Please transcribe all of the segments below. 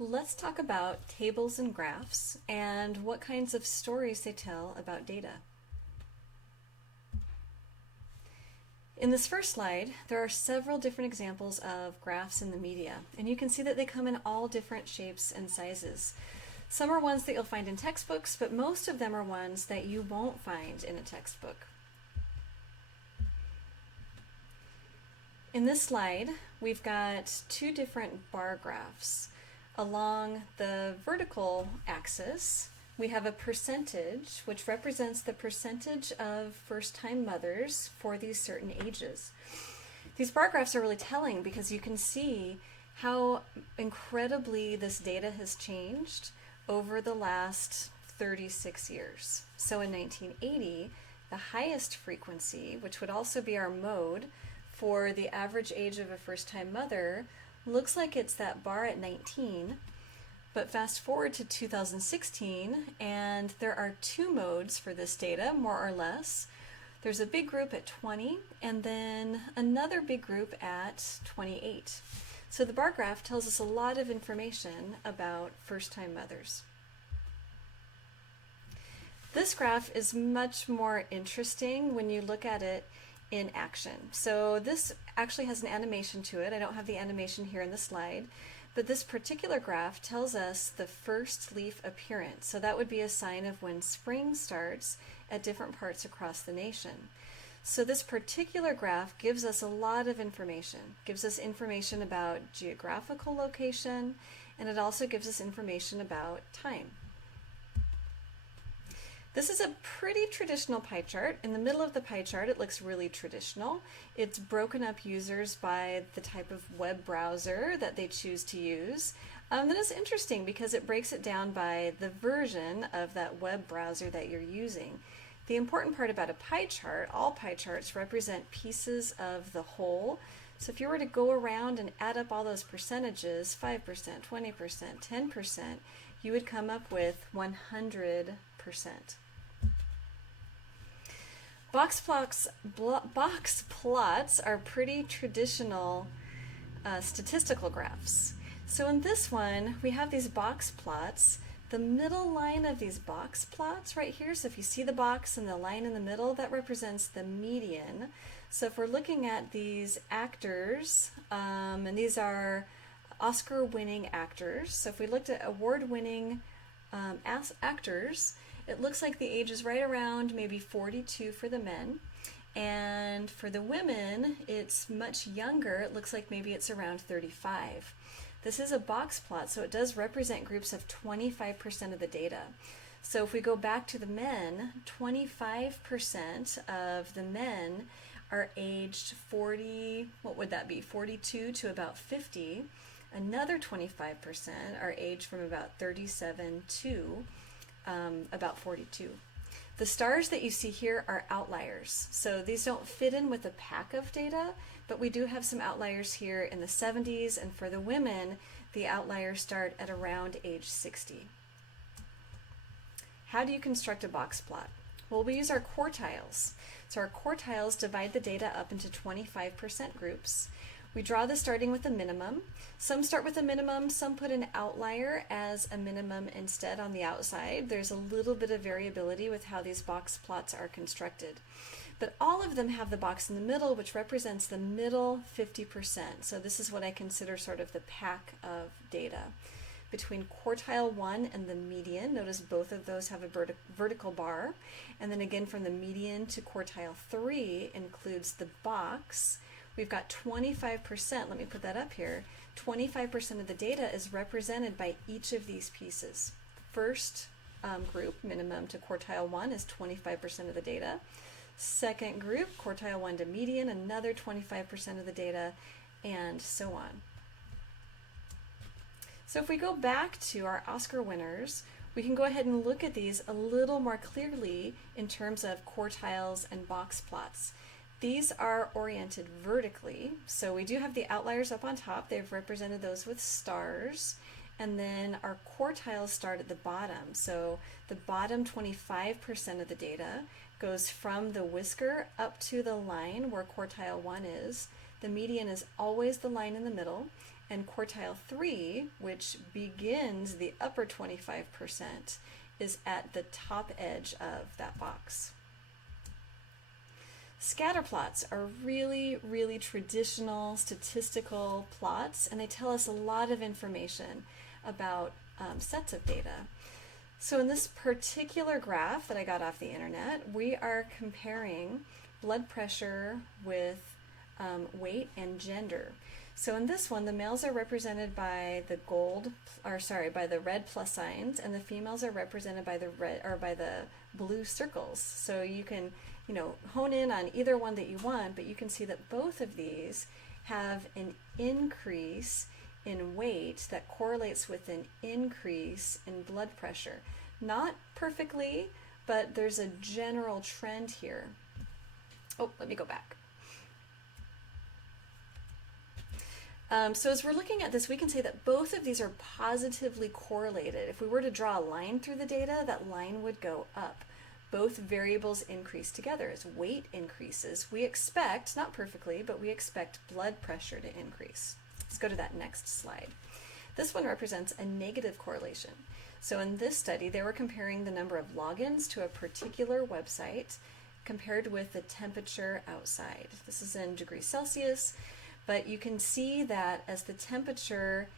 Let's talk about tables and graphs and what kinds of stories they tell about data. In this first slide, there are several different examples of graphs in the media, and you can see that they come in all different shapes and sizes. Some are ones that you'll find in textbooks, but most of them are ones that you won't find in a textbook. In this slide, we've got two different bar graphs. Along the vertical axis, we have a percentage, which represents the percentage of first-time mothers for these certain ages. These bar graphs are really telling because you can see how incredibly this data has changed over the last 36 years. So in 1980, the highest frequency, which would also be our mode for the average age of a first-time mother, looks like it's that bar at 19, but fast forward to 2016, and there are two modes for this data, more or less. There's a big group at 20, and then another big group at 28. So the bar graph tells us a lot of information about first-time mothers. This graph is much more interesting when you look at it in action. So this actually has an animation to it. I don't have the animation here in the slide, but this particular graph tells us the first leaf appearance. So that would be a sign of when spring starts at different parts across the nation. So this particular graph gives us a lot of information. Gives us information about geographical location, and it also gives us information about time. This is a pretty traditional pie chart. In the middle of the pie chart, it looks really traditional. It's broken up users by the type of web browser that they choose to use. That is interesting because it breaks it down by the version of that web browser that you're using. The important part about a pie chart, all pie charts represent pieces of the whole. So if you were to go around and add up all those percentages, 5%, 20%, 10%, you would come up with 100%. Box plots are pretty traditional statistical graphs. So in this one, we have these box plots. The middle line of these box plots right here, so if you see the box and the line in the middle, that represents the median. So if we're looking at these actors, and these are Oscar-winning actors. So if we looked at award-winning actors, it looks like the age is right around maybe 42 for the men. And for the women, it's much younger. It looks like maybe it's around 35. This is a box plot, so it does represent groups of 25% of the data. So if we go back to the men, 25% of the men are aged 40, what would that be, 42 to about 50. Another 25% are aged from about 37 to about 42. The stars that you see here are outliers. So these don't fit in with a pack of data, but we do have some outliers here in the 70s, and for the women, the outliers start at around age 60. How do you construct a box plot? Well, we use our quartiles. So our quartiles divide the data up into 25% groups. We draw this starting with a minimum. Some start with a minimum, some put an outlier as a minimum instead on the outside. There's a little bit of variability with how these box plots are constructed. But all of them have the box in the middle, which represents the middle 50%. So this is what I consider sort of the pack of data. Between quartile 1 and the median, notice both of those have a vertical bar. And then again from the median to quartile 3 includes the box. We've got 25%, let me put that up here, 25% of the data is represented by each of these pieces. First group, minimum to quartile 1, is 25% of the data. Second group, quartile 1 to median, another 25% of the data, and so on. So if we go back to our Oscar winners, we can go ahead and look at these a little more clearly in terms of quartiles and box plots. These are oriented vertically, so we do have the outliers up on top. They've represented those with stars, and then our quartiles start at the bottom. So the bottom 25% of the data goes from the whisker up to the line where quartile 1 is. The median is always the line in the middle, And quartile 3, which begins the upper 25%, is at the top edge of that box. Scatter plots are really, really traditional statistical plots, and they tell us a lot of information about sets of data. So in this particular graph that I got off the internet, we are comparing blood pressure with weight and gender. So in this one, the males are represented by the by the red plus signs, and the females are represented by the blue circles. So you can, hone in on either one that you want, but you can see that both of these have an increase in weight that correlates with an increase in blood pressure. Not perfectly, but there's a general trend here. Oh, let me go back. So as we're looking at this, we can say that both of these are positively correlated. If we were to draw a line through the data, that line would go up. Both variables increase together. As weight increases, we expect, not perfectly, but we expect blood pressure to increase. Let's go to that next slide. This one represents a negative correlation. So in this study, they were comparing the number of logins to a particular website compared with the temperature outside. This is in degrees Celsius, but you can see that as the temperature,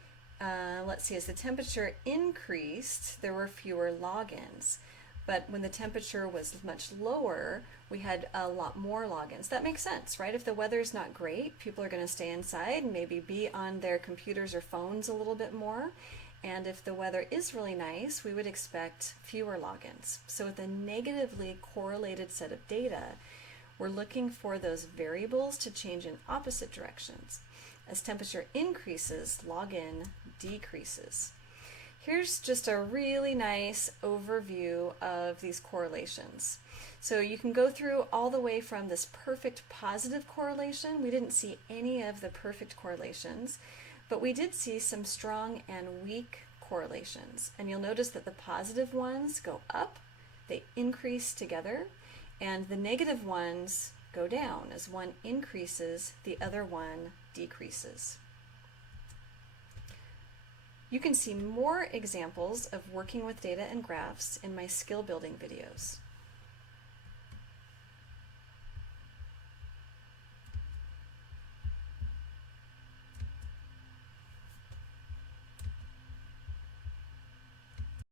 as the temperature increased, there were fewer logins. But when the temperature was much lower, we had a lot more logins. That makes sense, right? If the weather's not great, people are going to stay inside and maybe be on their computers or phones a little bit more. And if the weather is really nice, we would expect fewer logins. So with a negatively correlated set of data, we're looking for those variables to change in opposite directions. As temperature increases, login decreases. Here's just a really nice overview of these correlations. So you can go through all the way from this perfect positive correlation. We didn't see any of the perfect correlations, but we did see some strong and weak correlations. And you'll notice that the positive ones go up, they increase together, and the negative ones go down. As one increases, the other one decreases. You can see more examples of working with data and graphs in my skill building videos.